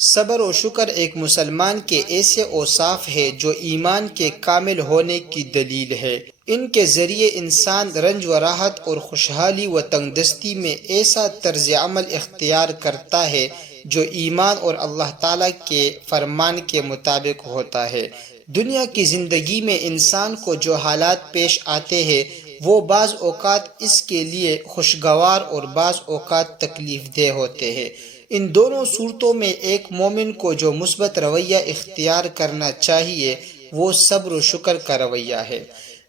صبر و شکر ایک مسلمان کے ایسے اوصاف ہے جو ایمان کے کامل ہونے کی دلیل ہے۔ ان کے ذریعے انسان رنج و راحت اور خوشحالی و تنگدستی میں ایسا طرز عمل اختیار کرتا ہے جو ایمان اور اللہ تعالیٰ کے فرمان کے مطابق ہوتا ہے۔ دنیا کی زندگی میں انسان کو جو حالات پیش آتے ہیں وہ بعض اوقات اس کے لیے خوشگوار اور بعض اوقات تکلیف دہ ہوتے ہیں۔ ان دونوں صورتوں میں ایک مومن کو جو مثبت رویہ اختیار کرنا چاہیے وہ صبر و شکر کا رویہ ہے۔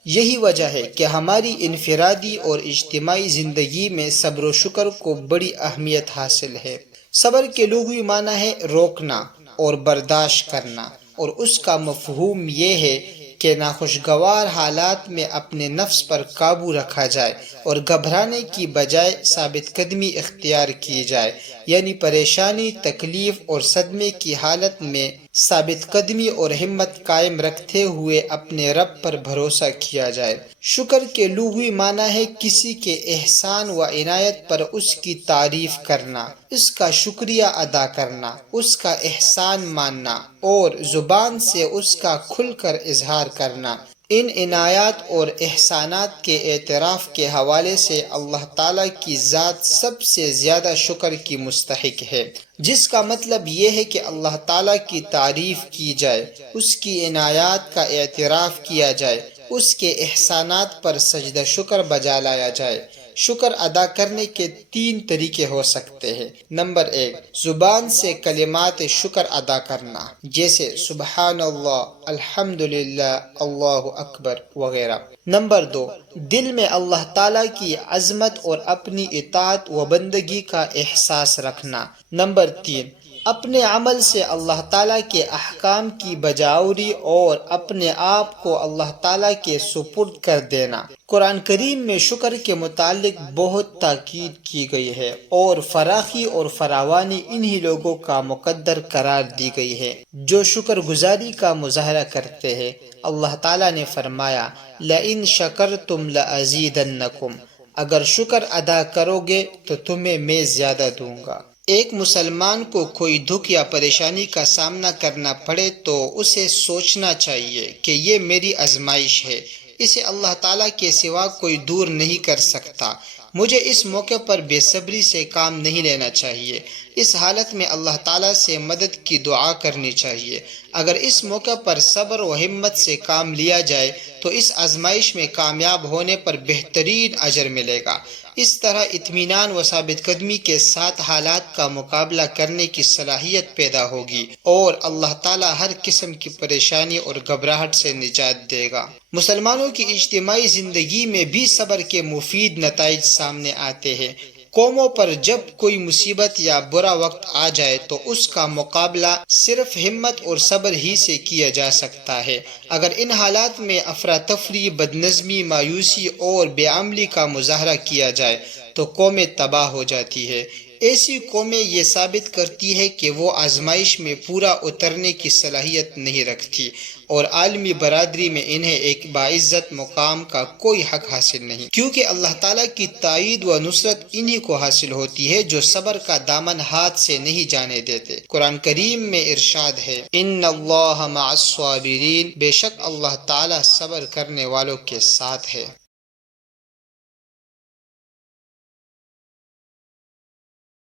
یہی وجہ ہے کہ ہماری انفرادی اور اجتماعی زندگی میں صبر و شکر کو بڑی اہمیت حاصل ہے۔ صبر کے لغوی معنی ہے روکنا اور برداشت کرنا، اور اس کا مفہوم یہ ہے کہ ناخوشگوار حالات میں اپنے نفس پر قابو رکھا جائے اور گھبرانے کی بجائے ثابت قدمی اختیار کی جائے، یعنی پریشانی، تکلیف اور صدمے کی حالت میں ثابت قدمی اور ہمت قائم رکھتے ہوئے اپنے رب پر بھروسہ کیا جائے۔ شکر کے لغوی معنی ہے کسی کے احسان و عنایت پر اس کی تعریف کرنا، اس کا شکریہ ادا کرنا، اس کا احسان ماننا اور زبان سے اس کا کھل کر اظہار کرنا۔ ان عنایات اور احسانات کے اعتراف کے حوالے سے اللہ تعالیٰ کی ذات سب سے زیادہ شکر کی مستحق ہے، جس کا مطلب یہ ہے کہ اللہ تعالیٰ کی تعریف کی جائے، اس کی عنایات کا اعتراف کیا جائے، اس کے احسانات پر سجدہ شکر بجا لایا جائے۔ شکر ادا کرنے کے 3 طریقے ہو سکتے ہیں۔ نمبر 1، زبان سے کلمات شکر ادا کرنا، جیسے سبحان اللہ، الحمدللہ، اللہ اکبر وغیرہ۔ نمبر 2، دل میں اللہ تعالیٰ کی عظمت اور اپنی اطاعت و بندگی کا احساس رکھنا۔ نمبر 3، اپنے عمل سے اللہ تعالیٰ کے احکام کی بجاوری اور اپنے آپ کو اللہ تعالیٰ کے سپرد کر دینا۔ قرآن کریم میں شکر کے متعلق بہت تاکید کی گئی ہے اور فراخی اور فراوانی انہی لوگوں کا مقدر قرار دی گئی ہے جو شکر گزاری کا مظاہرہ کرتے ہیں۔ اللہ تعالیٰ نے فرمایا لَإِن شَكَرْتُمْ لَأَزِيدَنَّكُمْ، اگر شکر ادا کرو گے تو تمہیں میں زیادہ دوں گا۔ ایک مسلمان کو کوئی دکھ یا پریشانی کا سامنا کرنا پڑے تو اسے سوچنا چاہیے کہ یہ میری آزمائش ہے، اسے اللہ تعالیٰ کے سوا کوئی دور نہیں کر سکتا، مجھے اس موقع پر بے صبری سے کام نہیں لینا چاہیے۔ اس حالت میں اللہ تعالیٰ سے مدد کی دعا کرنی چاہیے۔ اگر اس موقع پر صبر و ہمت سے کام لیا جائے تو اس آزمائش میں کامیاب ہونے پر بہترین اجر ملے گا۔ اس طرح اطمینان و ثابت قدمی کے ساتھ حالات کا مقابلہ کرنے کی صلاحیت پیدا ہوگی اور اللہ تعالیٰ ہر قسم کی پریشانی اور گھبراہٹ سے نجات دے گا۔ مسلمانوں کی اجتماعی زندگی میں بھی صبر کے مفید نتائج سامنے آتے ہیں۔ قوموں پر جب کوئی مصیبت یا برا وقت آ جائے تو اس کا مقابلہ صرف ہمت اور صبر ہی سے کیا جا سکتا ہے۔ اگر ان حالات میں افراتفری، بدنظمی، مایوسی اور بے عملی کا مظاہرہ کیا جائے تو قومیں تباہ ہو جاتی ہے۔ ایسی قومیں یہ ثابت کرتی ہے کہ وہ آزمائش میں پورا اترنے کی صلاحیت نہیں رکھتی اور عالمی برادری میں انہیں ایک باعزت مقام کا کوئی حق حاصل نہیں، کیونکہ اللہ تعالیٰ کی تائید و نصرت انہی کو حاصل ہوتی ہے جو صبر کا دامن ہاتھ سے نہیں جانے دیتے۔ قرآن کریم میں ارشاد ہے ان اللہ مع الصابرین، بے شک اللہ تعالیٰ صبر کرنے والوں کے ساتھ ہے۔